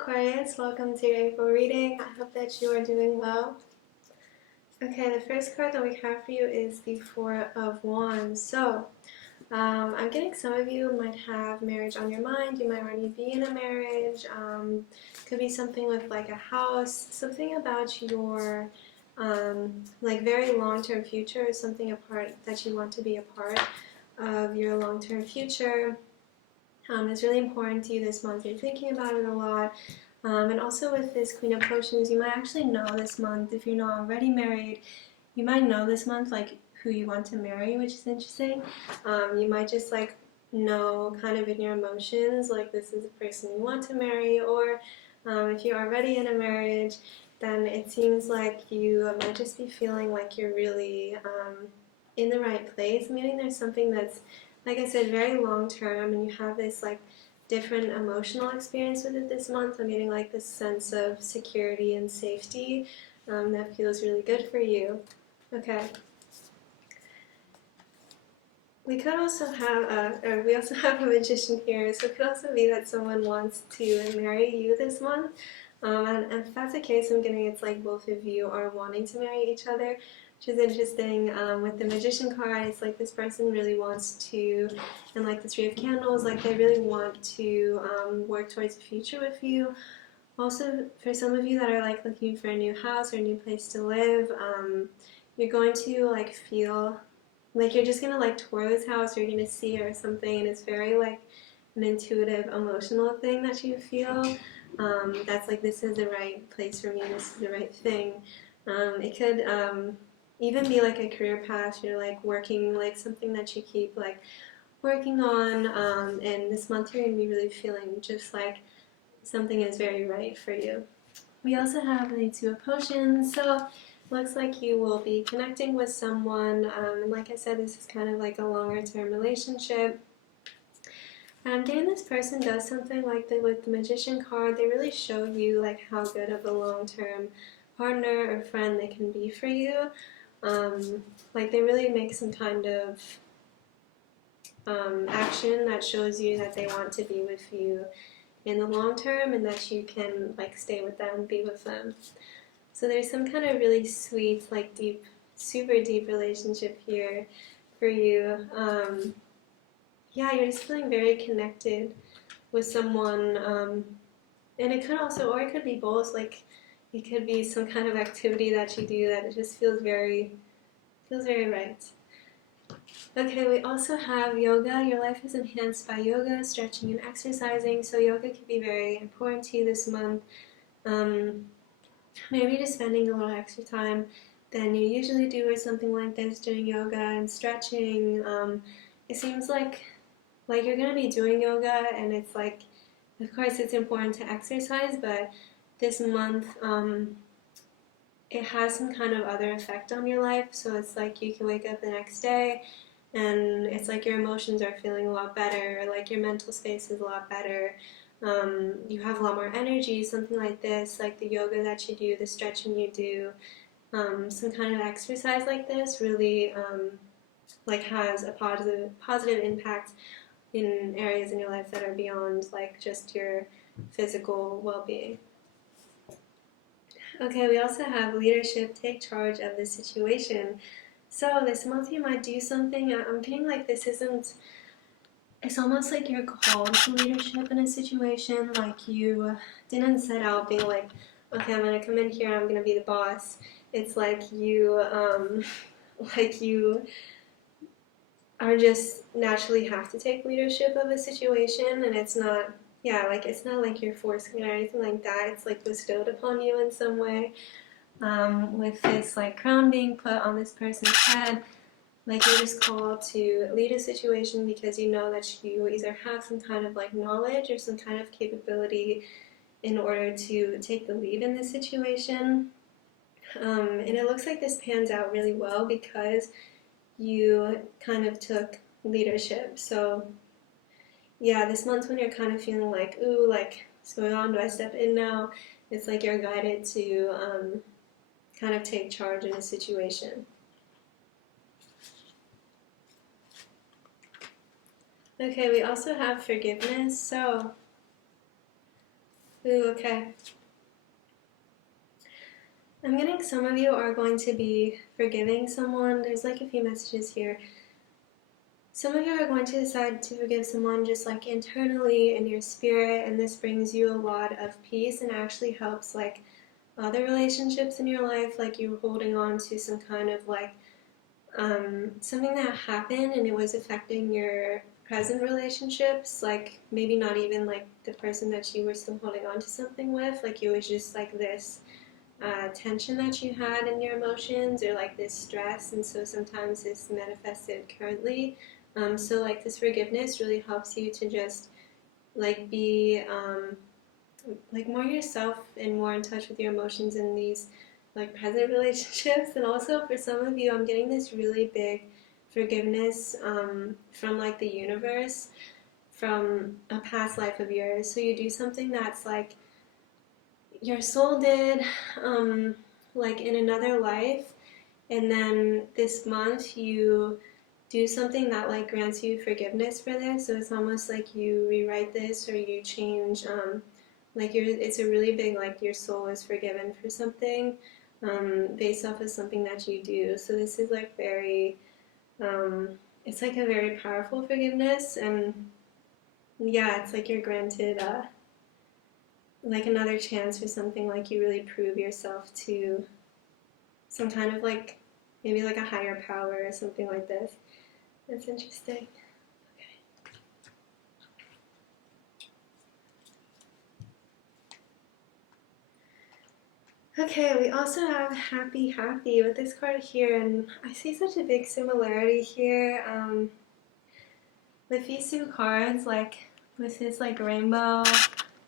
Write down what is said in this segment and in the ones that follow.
Aquarius, welcome to your April reading. I hope that you are doing well. Okay, the first card that we have for you is the Four of Wands. So, I'm getting some of you might have marriage on your mind. You might already be in a marriage. Could be something with like a house, something about your like very long-term future, or something apart that you want to be a part of your long-term future. It's really important to you this month. You're thinking about it a lot. And also with this Queen of Potions, you might actually know this month, if you're not already married, you might know this month like who you want to marry, which is interesting. You might just like know kind of in your emotions like this is the person you want to marry, or if you're already in a marriage, then it seems like you might just be feeling like you're really in the right place, meaning there's something that's, like I said, very long term, and you have this like different emotional experience with it this month. I'm getting like this sense of security and safety that feels really good for you. Okay. We could also have we also have a magician here, so it could also be that someone wants to marry you this month. And if that's the case, I'm getting it's like both of you are wanting to marry each other, which is interesting. With the magician card, it's like this person really wants to, and like the Three of Candles, like they really want to work towards the future with you. Also, for some of you that are like looking for a new house or a new place to live, you're going to like feel like you're just gonna like tour this house, or you're gonna see it or something, and it's very like an intuitive, emotional thing that you feel. That's like, this is the right place for me, this is the right thing. It could even be like a career path, you're like working, like something that you keep like working on, and this month you're going to be really feeling just like something is very right for you. We also have the Two of Potions, so looks like you will be connecting with someone, and like I said, this is kind of like a longer term relationship. And getting this person does something like with the Magician card, they really show you like how good of a long-term partner or friend they can be for you. Like they really make some kind of action that shows you that they want to be with you in the long term, and that you can like stay with them, be with them. So there's some kind of really sweet, like deep, super deep relationship here for you. Yeah, you're just feeling very connected with someone, and it could also, or it could be both, like it could be some kind of activity that you do that it just feels very right. Okay, we also have yoga. Your life is enhanced by yoga, stretching, and exercising, so yoga can be very important to you this month. Maybe just spending a little extra time than you usually do or something like this, doing yoga and stretching. It seems like you're going to be doing yoga, and it's like, of course it's important to exercise, but this month it has some kind of other effect on your life. So it's like you can wake up the next day and it's like your emotions are feeling a lot better, like your mental space is a lot better. You have a lot more energy, something like this, like the yoga that you do, the stretching you do, some kind of exercise like this really like has a positive impact in areas in your life that are beyond like just your physical well-being. Okay, we also have leadership, take charge of the situation. So this month you might do something, I'm getting like this isn't, it's almost like you're called to leadership in a situation, like you didn't set out being like, okay, I'm going to come in here, I'm going to be the boss. It's like you are just naturally have to take leadership of a situation, and it's not, yeah, like it's not like you're forcing it or anything like that. It's like bestowed upon you in some way. With this like crown being put on this person's head, like you're just called to lead a situation because you know that you either have some kind of like knowledge or some kind of capability in order to take the lead in this situation. And it looks like this pans out really well because you kind of took leadership. So yeah, this month when you're kind of feeling like, ooh, like what's going on, do I step in now? It's like you're guided to kind of take charge in a situation. Okay, we also have forgiveness. So Ooh, okay. I'm getting some of you are going to be forgiving someone. There's like a few messages here. Some of you are going to decide to forgive someone just like internally in your spirit, and this brings you a lot of peace and actually helps like other relationships in your life, like you holding on to some kind of like something that happened and it was affecting your present relationships, like maybe not even like the person that you were still holding on to something with, like it was just like this tension that you had in your emotions or like this stress, and so sometimes it's manifested currently. So like this forgiveness really helps you to just like be like more yourself and more in touch with your emotions in these like present relationships. And also for some of you, I'm getting this really big forgiveness from like the universe from a past life of yours. So you do something that's like your soul did like in another life, and then this month you do something that like grants you forgiveness for this. So it's almost like you rewrite this or you change like it's a really big like your soul is forgiven for something based off of something that you do. So this is like very it's like a very powerful forgiveness, and yeah, it's like you're granted like another chance for something, like you really prove yourself to some kind of like maybe like a higher power or something like this. That's interesting. Okay, we also have happy, happy with this card here, and I see such a big similarity here with these two cards, like with this like rainbow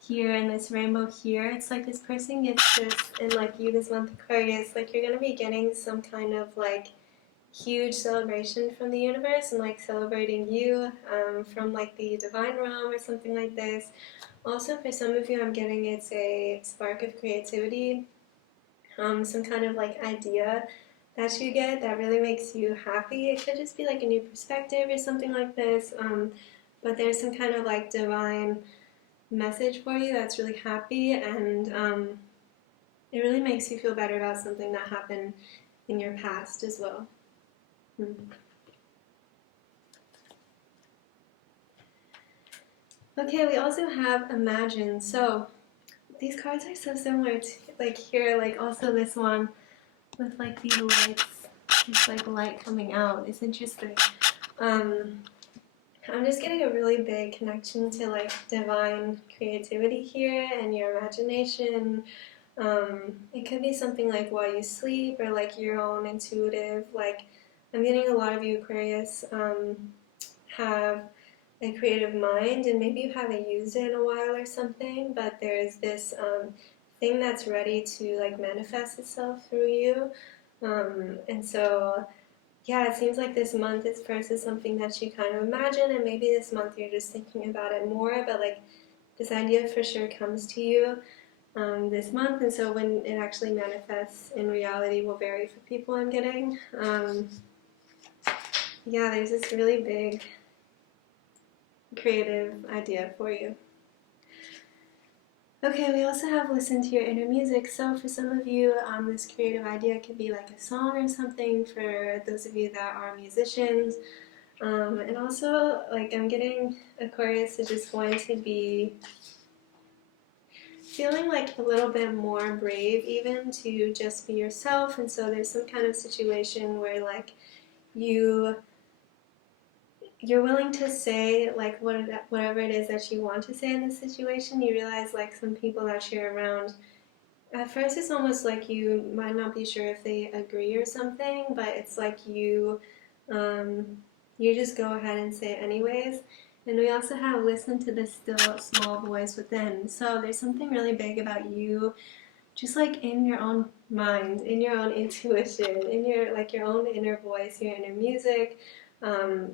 here and this rainbow here. It's like this person gets this, and like you this month, Aquarius, like you're gonna be getting some kind of like huge celebration from the universe and like celebrating you from like the divine realm or something like this. Also, for some of you, I'm getting it's a spark of creativity, some kind of like idea that you get that really makes you happy. It could just be like a new perspective or something like this, but there's some kind of like divine message for you that's really happy, and it really makes you feel better about something that happened in your past as well. Okay, we also have Imagine. So these cards are so similar to like here, like also this one with like these lights, this like light coming out. It's interesting. I'm just getting a really big connection to like divine creativity here and your imagination. It could be something like while you sleep or like your own intuitive, like I'm getting a lot of you Aquarius have a creative mind, and maybe you haven't used it in a while or something, but there's this thing that's ready to like manifest itself through you. And so yeah, it seems like this month is versus something that you kind of imagine, and maybe this month you're just thinking about it more, but like this idea for sure comes to you this month, and so when it actually manifests in reality will vary for people, I'm getting. Yeah, there's this really big creative idea for you. Okay, we also have listen to your inner music. So for some of you, this creative idea could be like a song or something for those of you that are musicians. And also, like I'm getting Aquarius is just going to be feeling like a little bit more brave even to just be yourself. And so there's some kind of situation where like you're willing to say like whatever it is that you want to say in this situation. You realize like some people that you're around, at first it's almost like you might not be sure if they agree or something, but it's like you just go ahead and say it anyways. And we also have listen to the still small voice within. So there's something really big about you just like in your own mind, in your own intuition, in your like your own inner voice, your inner music.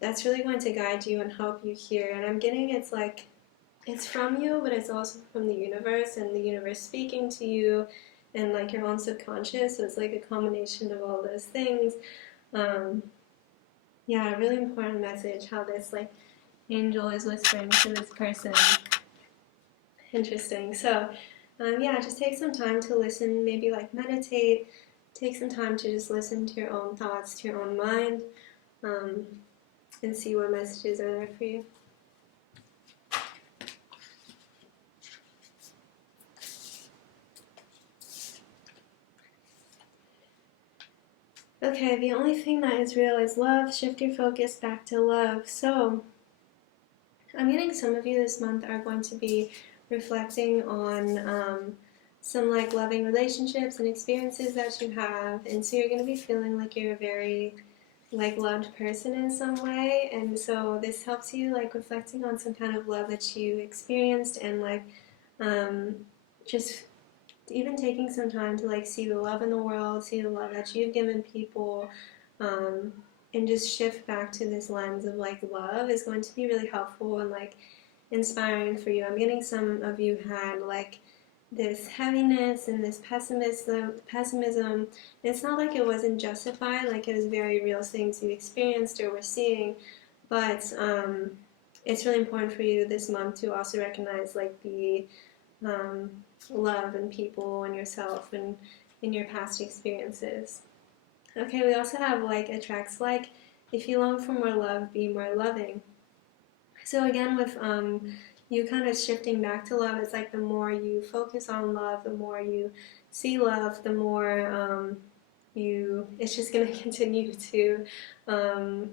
That's really going to guide you and help you here. And I'm getting it's like it's from you, but it's also from the universe, and the universe speaking to you, and like your own subconscious. So it's like a combination of all those things. Yeah, a really important message how this like angel is whispering to this person. Interesting. So, yeah, just take some time to listen, maybe like meditate, take some time to just listen to your own thoughts, to your own mind, um, and see what messages are there for you. Okay, the only thing that is real is love. Shift your focus back to love. So, I'm getting some of you this month are going to be reflecting on some like loving relationships and experiences that you have, and so you're going to be feeling like you're a very like loved person in some way, and so this helps you like reflecting on some kind of love that you experienced, and like um, just even taking some time to like see the love in the world, see the love that you've given people, um, and just shift back to this lens of like love is going to be really helpful and like inspiring for you. I'm getting some of you had like this heaviness and this pessimism. It's not like it wasn't justified, like it was very real things you experienced or were seeing, but it's really important for you this month to also recognize like the um, love in people and yourself and in your past experiences. Okay, we also have like attracts like. If you long for more love, be more loving. So again, with you kind of shifting back to love, it's like the more you focus on love, the more you see love, the more it's just going to continue to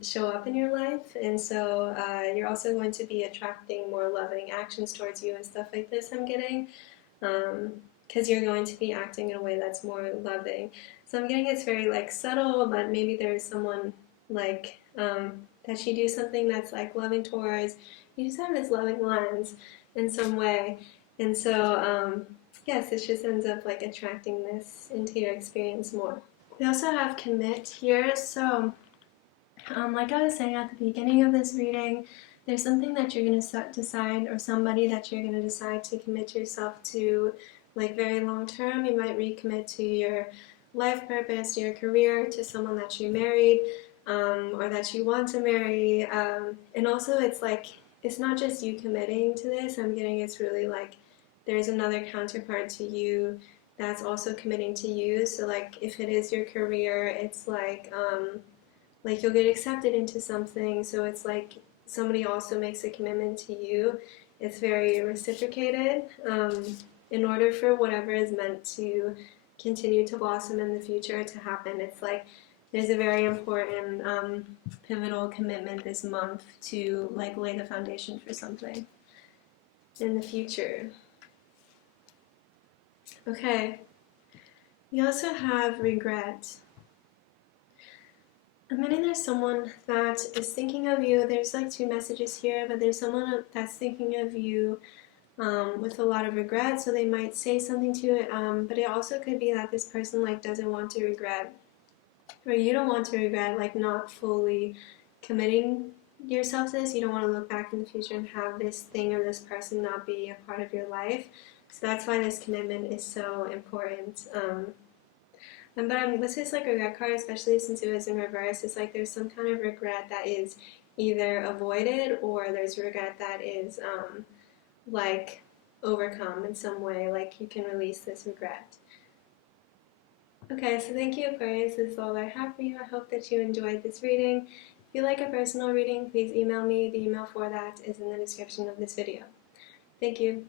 show up in your life. And so you're also going to be attracting more loving actions towards you and stuff like this, I'm getting. Because you're going to be acting in a way that's more loving. So I'm getting it's very like subtle, but maybe there's someone like that you do something that's like loving towards. You just have this loving lens in some way, and so yes, it just ends up like attracting this into your experience more. We also have commit here, so like I was saying at the beginning of this reading, there's something that you're going to decide, or somebody that you're going to decide to commit yourself to, like very long term. You might recommit to your life purpose, to your career, to someone that you married, or that you want to marry. And also, it's like, it's not just you committing to this. I'm getting it's really like there's another counterpart to you that's also committing to you. So, like, if it is your career, it's like you'll get accepted into something, so it's like somebody also makes a commitment to you. It's very reciprocated in order for whatever is meant to continue to blossom in the future to happen. It's like there's a very important pivotal commitment this month to like lay the foundation for something in the future. Okay, we also have regret. I'm getting there's someone that is thinking of you. There's like two messages here, but there's someone that's thinking of you with a lot of regret, so they might say something to it, but it also could be that this person like doesn't want to regret, or you don't want to regret like not fully committing yourself to this. You don't want to look back in the future and have this thing or this person not be a part of your life. So that's why this commitment is so important. But this is like a regret card, especially since it was in reverse. It's like there's some kind of regret that is either avoided, or there's regret that is like overcome in some way, like you can release this regret. Okay, so thank you, Aquarius. This is all I have for you. I hope that you enjoyed this reading. If you like a personal reading, please email me. The email for that is in the description of this video. Thank you.